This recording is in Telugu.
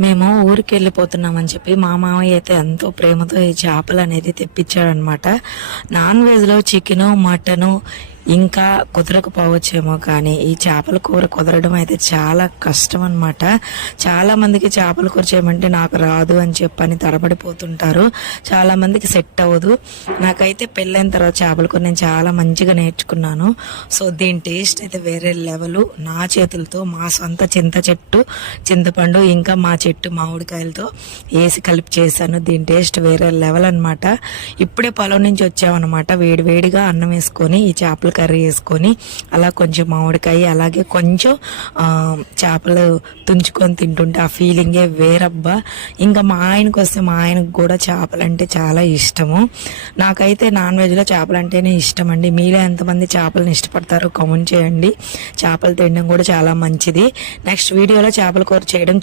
మేము ఊరికి వెళ్ళిపోతున్నామని చెప్పి మా మామయ్య అయితే ఎంతో ప్రేమతో ఈ చేపలు అనేది తెప్పించాడనమాట. నాన్ వెజ్లో చికెను, మటను ఇంకా కుదరకపోవచ్చేమో, కానీ ఈ చేపల కూర కుదరడం అయితే చాలా కష్టం అనమాట. చాలా మందికి చేపల కూర చేయమంటే నాకు రాదు అని చెప్పని తడబడిపోతుంటారు. చాలా మందికి సెట్ అవ్వదు. నాకైతే పెళ్ళైన తర్వాత చేపల కూర నేను చాలా మంచిగా నేర్చుకున్నాను. సో దీని టేస్ట్ అయితే వేరే లెవెల్. నా చేతులతో మా సొంత చింతపండు ఇంకా మా చెట్టు మామిడికాయలతో వేసి కలిపి చేశాను. దీని టేస్ట్ వేరే లెవెల్ అనమాట. ఇప్పుడే పొలం నుంచి వచ్చామన్నమాట. వేడివేడిగా అన్నం వేసుకొని ఈ చేపల కర్రీ వేసుకొని అలా కొంచెం మామిడికాయ అలాగే కొంచెం చేపలు తుంచుకొని తింటుంటే ఆ ఫీలింగే వేరబ్బా. ఇంకా మా ఆయనకు వస్తే మా ఆయనకు కూడా చేపలు అంటే చాలా ఇష్టము. నాకైతే నాన్ వెజ్లో చేపలు అంటేనే ఇష్టం అండి. మీలో ఎంతమంది చేపలను ఇష్టపడతారో కామెంట్ చేయండి. చేపలు తినడం కూడా చాలా మంచిది. నెక్స్ట్ వీడియోలో చేపల కూర చేయడం